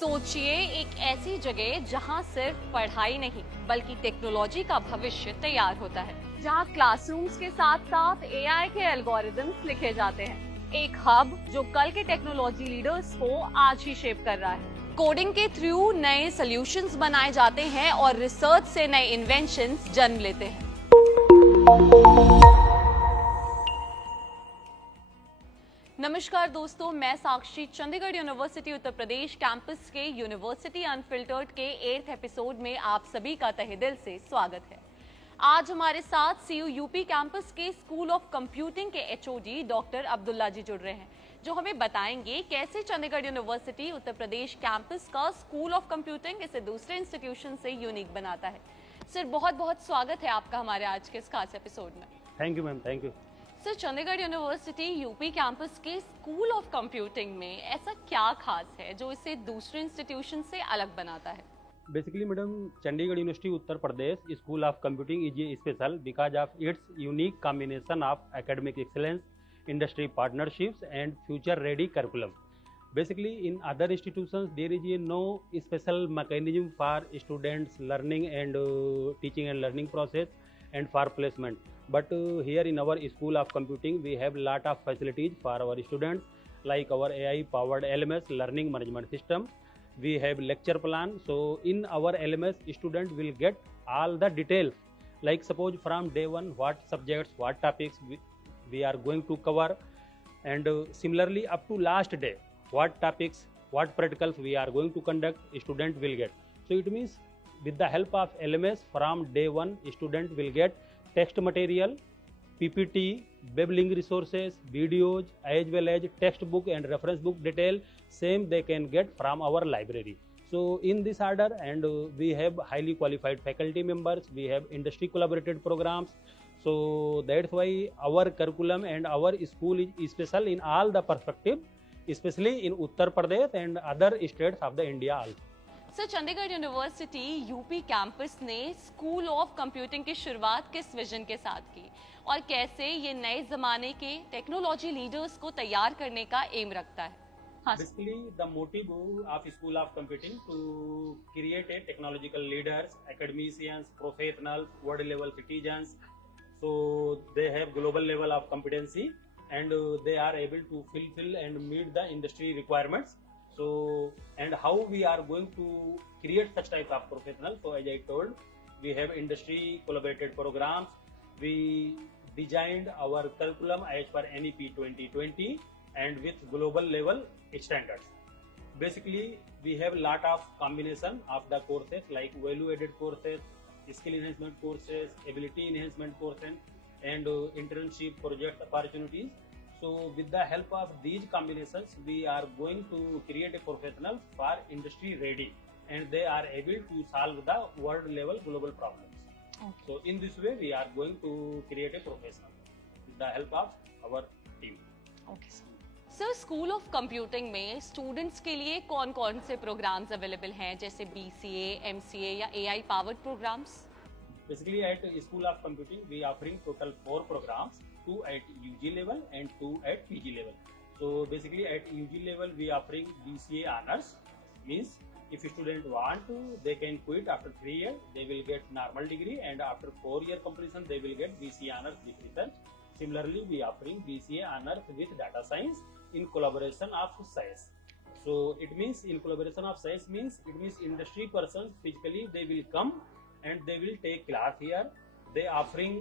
सोचिए एक ऐसी जगह जहां सिर्फ पढ़ाई नहीं बल्कि टेक्नोलॉजी का भविष्य तैयार होता है, जहां क्लासरूम्स के साथ साथ एआई के एल्गोरिदम्स लिखे जाते हैं। एक हब जो कल के टेक्नोलॉजी लीडर्स को आज ही शेप कर रहा है। कोडिंग के थ्रू नए सॉल्यूशंस बनाए जाते हैं और रिसर्च से नए इन्वेंशंस जन्म लेते हैं। नमस्कार दोस्तों, मैं साक्षी चंडीगढ़ यूनिवर्सिटी उत्तर प्रदेश कैंपस के यूनिवर्सिटी अनफिल्टर्ड के 8th एपिसोड में आप सभी का तहे दिल से स्वागत है। आज हमारे साथ सीयू यूपी कैंपस के स्कूल ऑफ कंप्यूटिंग के एचओडी डॉक्टर अब्दुल्ला जी जुड़ रहे हैं, जो हमें बताएंगे कैसे चंडीगढ़ यूनिवर्सिटी उत्तर प्रदेश कैंपस का स्कूल ऑफ कंप्यूटिंग इसे दूसरे इंस्टीट्यूशन से यूनिक बनाता है। सर, बहुत बहुत स्वागत है आपका हमारे आज के इस खास एपिसोड में। Thank you ma'am, thank you. Sir, Chandigarh university UP campus के स्कूल ऑफ कंप्यूटिंग में ऐसा क्या खास है जो इसे दूसरे इंस्टीट्यूशन से अलग बनाता है? Basically, madam, Chandigarh University, Uttar Pradesh School of Computing is a special because of its unique combination of academic excellence, industry partnerships, and future-ready curriculum. Basically, in other institutions, there is no special mechanism for students' learning and teaching and learning process and for placement. But here in our School of Computing, we have lot of facilities for our students, like our AI-powered LMS learning management system. We have lecture plan, so in our LMS student will get all the details, like suppose from day one what subjects, what topics we are going to cover, and similarly up to last day what topics, what practicals we are going to conduct, student will get. So it means with the help of LMS from day one student will get text material, PPT, web link resources, videos, as well as textbook and reference book detail, same they can get from our library. So in this order, and we have highly qualified faculty members, we have industry collaborated programs. So that's why our curriculum and our school is special in all the perspective, especially in Uttar Pradesh and other states of the India also. Sir, Chandigarh university UP campus ने school of computing की शुरुआत किस vision के साथ की और कैसे ये नए जमाने के टेक्नोलॉजी लीडर्स को तैयार करने का एम रखता है? हाँ। Basically, the motive of School of Computing to create a technological leaders, academicians, professionals, world level citizens. So they have global level of competency and they are able to fulfill and meet the industry requirements. So, and how we are going to create such type of professionals? So as I told, we have industry collaborated programs. We designed our curriculum as per NEP 2020 and with global level standards. Basically, we have lot of combination of the courses like value added courses, skill enhancement courses, ability enhancement courses, and internship project opportunities. So with the help of these combinations, we are going to create a professional for industry ready, and they are able to solve the world level global problems. Okay. So in this way, we are going to create a professional with the help of our team. Okay sir, school of computing में students के लिए कौन कौन से programmes available हैं, जैसे BCA, MCA या AI powered programs? Basically, at School of Computing, we offering total 4 programs, 2 at UG level and 2 at PG level. So basically, at UG level, we offering BCA honors. Means if student want to, they can quit after 3 years. They will get normal degree, and after 4-year completion, they will get BCA honors with research. Similarly, we offering BCA honors with data science in collaboration of SAIS. So it means in collaboration of SAIS means it means industry persons physically they will come and they will take class here. They offering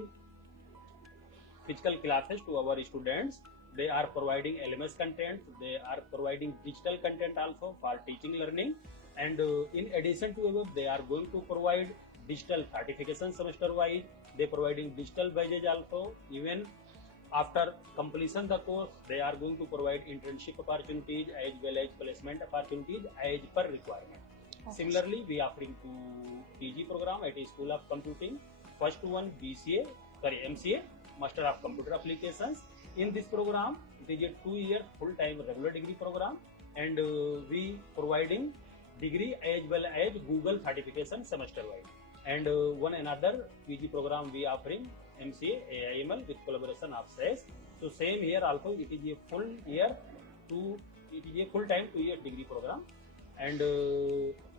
physical classes to our students. They are providing LMS content. They are providing digital content also for teaching learning. And in addition to above, they are going to provide digital certification semester wise. They providing digital badges also. Even after completion the course, they are going to provide internship opportunities as well as placement opportunities as per requirement. Okay. Similarly, we offering to PG program at School of Computing. First one MCA, Master of Computer Applications. In this program, it is a 2-year full-time regular degree program, and we providing degree as well as Google certification semester-wise. And one another PG program we offering MCA AIML with collaboration of SAIS. So same here also it is a full-time 2-year degree program. and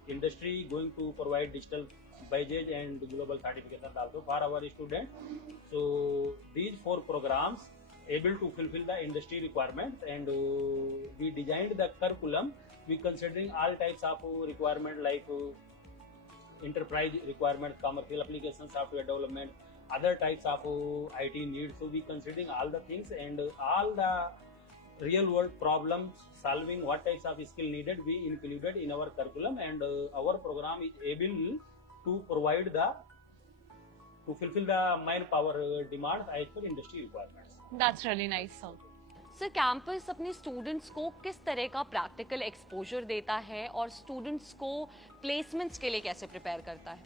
industry going to provide digital badges and global certifications also for our students. So these 4 programs able to fulfill the industry requirements, and we designed the curriculum. We considering all types of requirement like enterprise requirement, commercial application, software development, other types of IT needs. So we considering all the things and all the real world problems solving, what types of skill needed we included in our curriculum, and our program is able to provide to fulfill the manpower demands as per industry requirements. That's really nice sir. Sir campus अपने students को किस तरह का practical exposure देता है और students को placements के लिए कैसे प्रिपेयर करता है?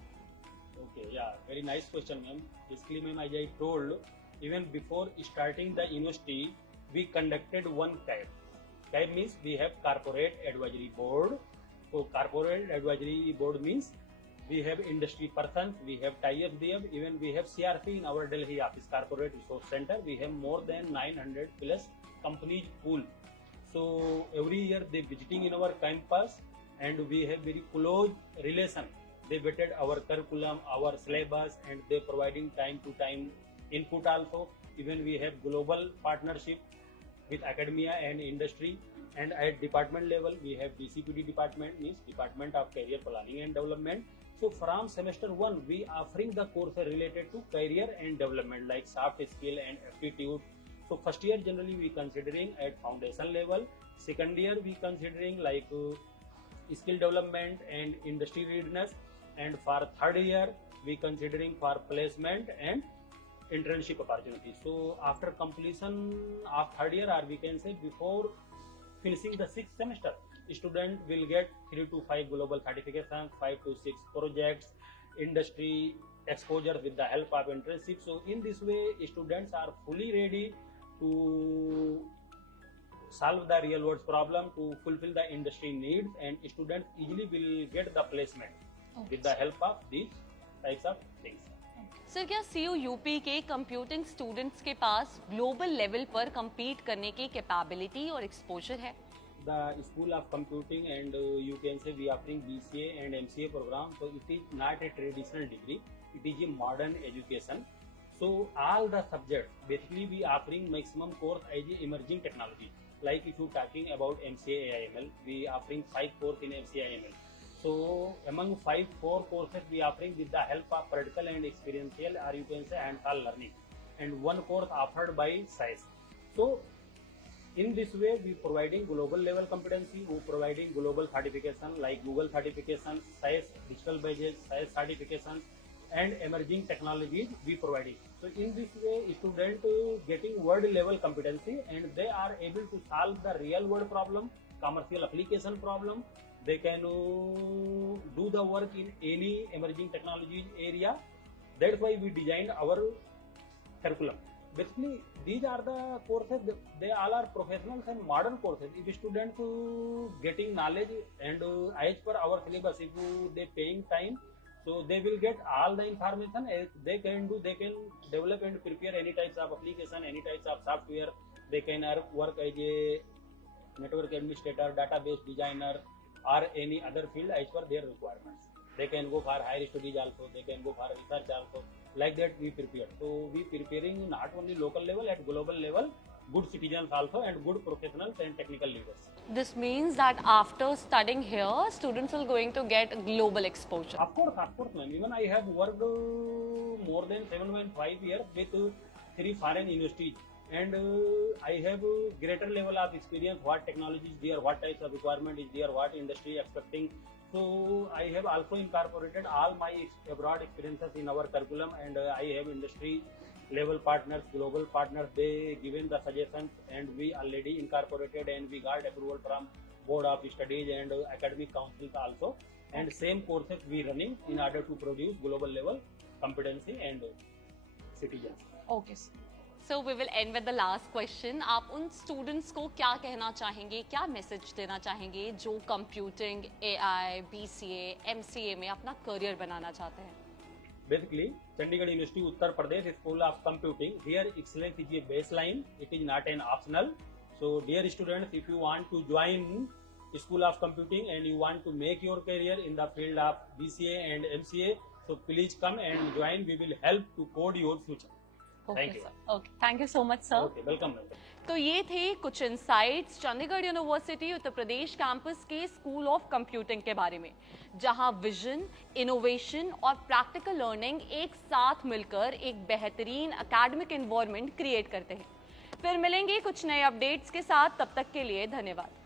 Okay, yeah, very nice question, ma'am. Basically, ma'am, as I told, even before starting the university, we conducted one CAB. CAB means we have corporate advisory board. So corporate advisory board means we have industry persons, we have tie-ups there, even we have CRP in our Delhi office, Corporate Resource Center. We have more than 900 plus companies pool. So every year they visiting in our campus, and we have very close relation. They vetted our curriculum, our syllabus, and they providing time to time input also. Even we have global partnership with academia and industry. And at department level, we have DCPD department, means Department of Career Planning and Development. So from semester 1, we offering the course related to career and development like soft skill and aptitude. So first year generally we considering at foundation level. Second year we considering like skill development and industry readiness. And for third year we considering for placement and internship opportunity. So after completion of third year, or we can say before finishing the 6th semester, student will get 3 to 5 global certifications, 5 to 6 projects, industry exposure with the help of internship. So in this way, students are fully ready to solve the real world problem, to fulfill the industry needs, and students easily will get the placement with the help of these types of things. Sir क्या CU UP के computing students के पास global level पर compete करने की capability और exposure है? The School of Computing, and you can say we offering BCA and MCA program. So it is not a traditional degree, it is a modern education. So all the subjects basically we offering maximum course as a emerging technology. Like if you talking about MCA AIML, we offering 5 course in MCA AIML. So among 4 courses we offering with the help of practical and experiential, or you can say hands-on learning, and 1 course offered by SAIS. So in this way we providing global level competency, we providing global certification like Google certification, SAIS digital badges, SAIS certification, and emerging technologies we providing. So in this way student getting world level competency, and they are able to solve the real world problem, commercial application problem. They can do the work in any emerging technology area. That's why we designed our curriculum. Basically, these are the courses, they all are professionals and modern courses. If students getting knowledge and as per our syllabus, if they paying time, so they will get all the information. They can develop and prepare any types of application, any types of software. They can work as a network administrator, database designer, or any other field as per their requirements. They can go for higher studies also, they can go for research also. Like that we prepare. So we preparing not only local level, at global level, good citizens also, and good professionals and technical leaders. This means that after studying here, students are going to get global exposure. Of course, ma'am. Even I have worked more than 7.5 years with 3 foreign universities, and I have greater level of experience, what technology is there, what types of requirement is there, what industry expecting. So I have also incorporated all my abroad experiences in our curriculum, and I have industry level partners, global partners. They given the suggestions, and we already incorporated, and we got approval from Board of Studies and academic councils also. And same courses we running in order to produce global level competency and citizens. Okay, so we will end with the last question. आप उन students को क्या कहना चाहेंगे, क्या message देना चाहेंगे जो कंप्यूटिंग, AI, BCA, MCA में अपना करियर बनाना चाहते हैं? Basically, Chandigarh University, Uttar Pradesh School of Computing. Here, excellence is a baseline. It is not an optional. So, dear students, if you want to join School of Computing and you want to make your career in the field of BCA and MCA, so please come and join. We will help to code your future. Thank you. Okay, thank you so much sir. Okay, welcome. तो ये थे कुछ insights Chandigarh university Uttar Pradesh campus के school of computing के बारे में, जहां vision, innovation और प्रैक्टिकल लर्निंग एक साथ मिलकर एक बेहतरीन एकेडमिक एनवायरनमेंट क्रिएट करते हैं। फिर मिलेंगे कुछ नए अपडेट्स के साथ, तब तक के लिए धन्यवाद।